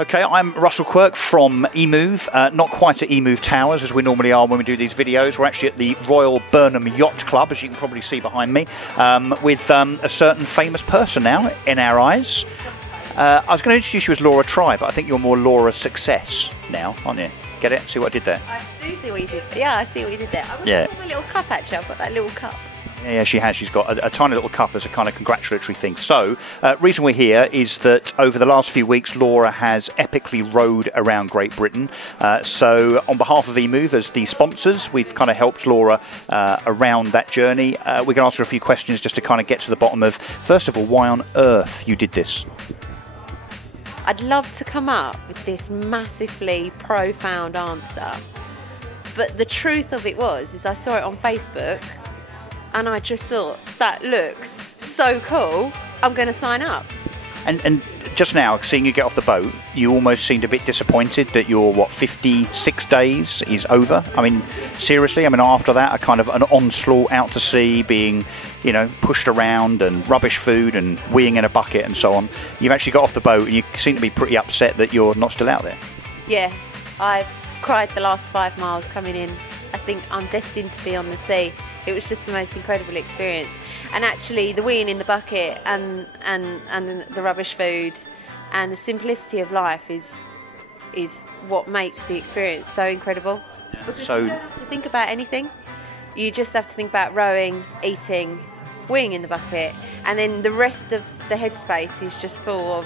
Okay, I'm Russell Quirk from Emoov, not quite at Emoov Towers as we normally are when we do these videos. We're actually at the Royal Burnham Yacht Club, as you can probably see behind me, with a certain famous person now in our eyes. I was going to introduce you as Laura Try, but I think you're more Laura Success now, aren't you? Get it? See what I did there? I do see what you did. Yeah, I see what you did there. I was yeah. my little cup, actually. I've got that little cup. Yeah, she has. She's got a tiny little cup as a kind of congratulatory thing. So, reason we're here is that over the last few weeks, Laura has epically rode around Great Britain. So, on behalf of Emoov, as the sponsors, we've kind of helped Laura around that journey. We're going to ask her a few questions just to kind of get to the bottom of, first of all, why on earth you did this. I'd love to come up with this massively profound answer, but the truth of it is I saw it on Facebook. And I just thought, that looks so cool, I'm going to sign up. And just now, seeing you get off the boat, you almost seemed a bit disappointed that your, 56 days is over? I mean, seriously? I mean, after that, a kind of an onslaught out to sea, being, pushed around and rubbish food and weeing in a bucket and so on. You've actually got off the boat and you seem to be pretty upset that you're not still out there. Yeah, I've cried the last 5 miles coming in. I think I'm destined to be on the sea. It was just the most incredible experience, and actually the weeing in the bucket and the rubbish food and the simplicity of life is what makes the experience so incredible. Because you don't have to think about anything. You just have to think about rowing, eating, weeing in the bucket, and then the rest of the headspace is just full of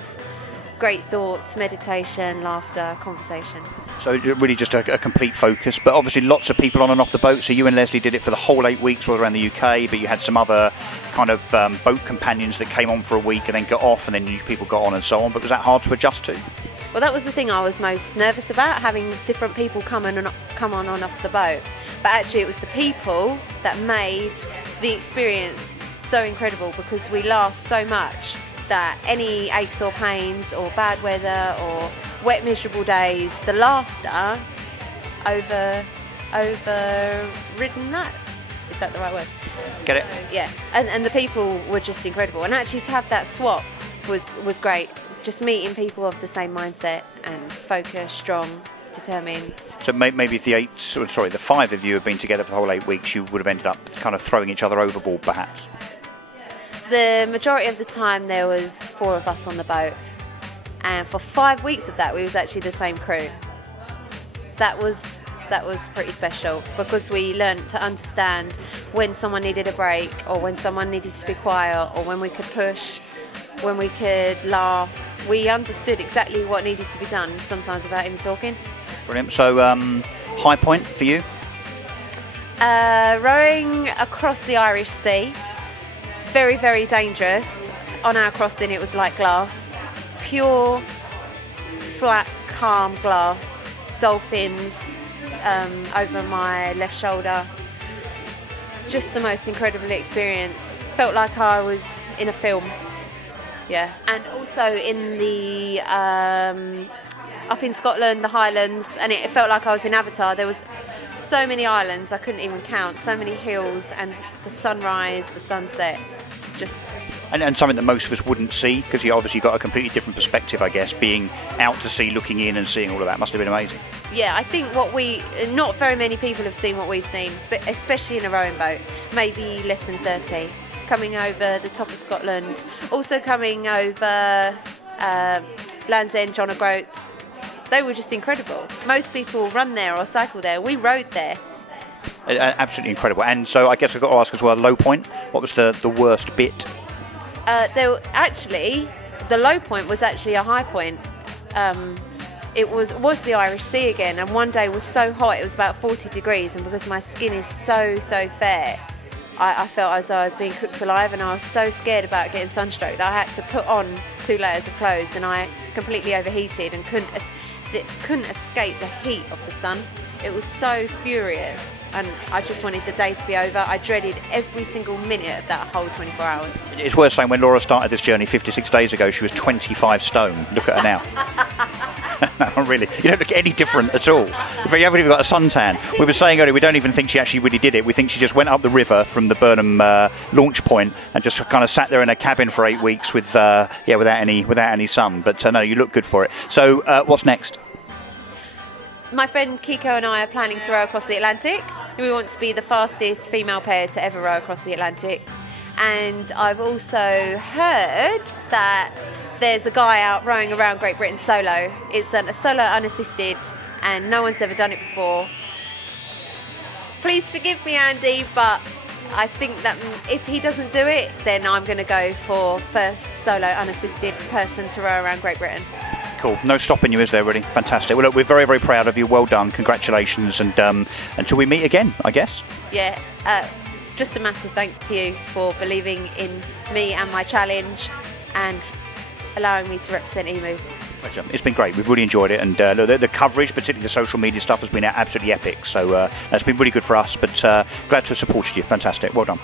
great thoughts, meditation, laughter, conversation. So really just a complete focus, but obviously lots of people on and off the boat. So you and Leslie did it for the whole 8 weeks all around the UK, but you had some other kind of boat companions that came on for a week and then got off, and then new people got on and so on. But was that hard to adjust to? Well, that was the thing I was most nervous about, having different people come on and off the boat. But actually it was the people that made the experience so incredible, because we laughed so much that any aches or pains or bad weather or wet miserable days, the laughter overridden that. Is that the right word? Get it? So, yeah, and the people were just incredible, and actually to have that swap was great. Just meeting people of the same mindset and focused, strong, determined. So maybe if the 5 of you had been together for the whole 8 weeks, you would have ended up kind of throwing each other overboard perhaps. The majority of the time there was 4 of us on the boat, and for 5 weeks of that we was actually the same crew. That was pretty special, because we learned to understand when someone needed a break, or when someone needed to be quiet, or when we could push, when we could laugh. We understood exactly what needed to be done, sometimes without even talking. Brilliant. So high point for you? Rowing across the Irish Sea. Very, very dangerous. On our crossing it was like glass. Pure, flat, calm glass. Dolphins over my left shoulder. Just the most incredible experience. Felt like I was in a film. Yeah. And also in the up in Scotland, the Highlands, and it felt like I was in Avatar. There was so many islands I couldn't even count, so many hills, and the sunrise, the sunset. And something that most of us wouldn't see, because you obviously got a completely different perspective, I guess, being out to sea, looking in and seeing all of that must have been amazing. Yeah, I think not very many people have seen what we've seen, especially in a rowing boat, maybe less than 30, coming over the top of Scotland, also coming over Land's End, John O'Groats. They were just incredible. Most people run there or cycle there. We rode there. Absolutely incredible. And so I guess I've got to ask as well, low point, what was the worst bit? The low point was actually a high point. It was the Irish Sea again, and one day was so hot, it was about 40 degrees, and because my skin is so fair, I felt as though I was being cooked alive, and I was so scared about getting sunstroke that I had to put on 2 layers of clothes, and I completely overheated and couldn't escape the heat of the sun. It was so furious, and I just wanted the day to be over. I dreaded every single minute of that whole 24 hours. It's worth saying, when Laura started this journey 56 days ago, she was 25 stone. Look at her now. Not really. You don't look any different at all. You haven't even got a suntan. We were saying earlier, we don't even think she actually really did it. We think she just went up the river from the Burnham launch point and just kind of sat there in a cabin for 8 weeks with, without any sun. But no, you look good for it. So what's next? My friend Kiko and I are planning to row across the Atlantic. We want to be the fastest female pair to ever row across the Atlantic. And I've also heard that there's a guy out rowing around Great Britain solo. It's a solo unassisted, and no one's ever done it before. Please forgive me, Andy, but I think that if he doesn't do it, then I'm going to go for first solo unassisted person to row around Great Britain. Cool. No stopping you, is there, really? Fantastic. Well, look, we're very, very proud of you. Well done. Congratulations. And until we meet again, I guess. Yeah. Just a massive thanks to you for believing in me and my challenge and allowing me to represent Emoov. Pleasure. It's been great. We've really enjoyed it. And the coverage, particularly the social media stuff, has been absolutely epic. So that's been really good for us. But glad to have supported you. Fantastic. Well done.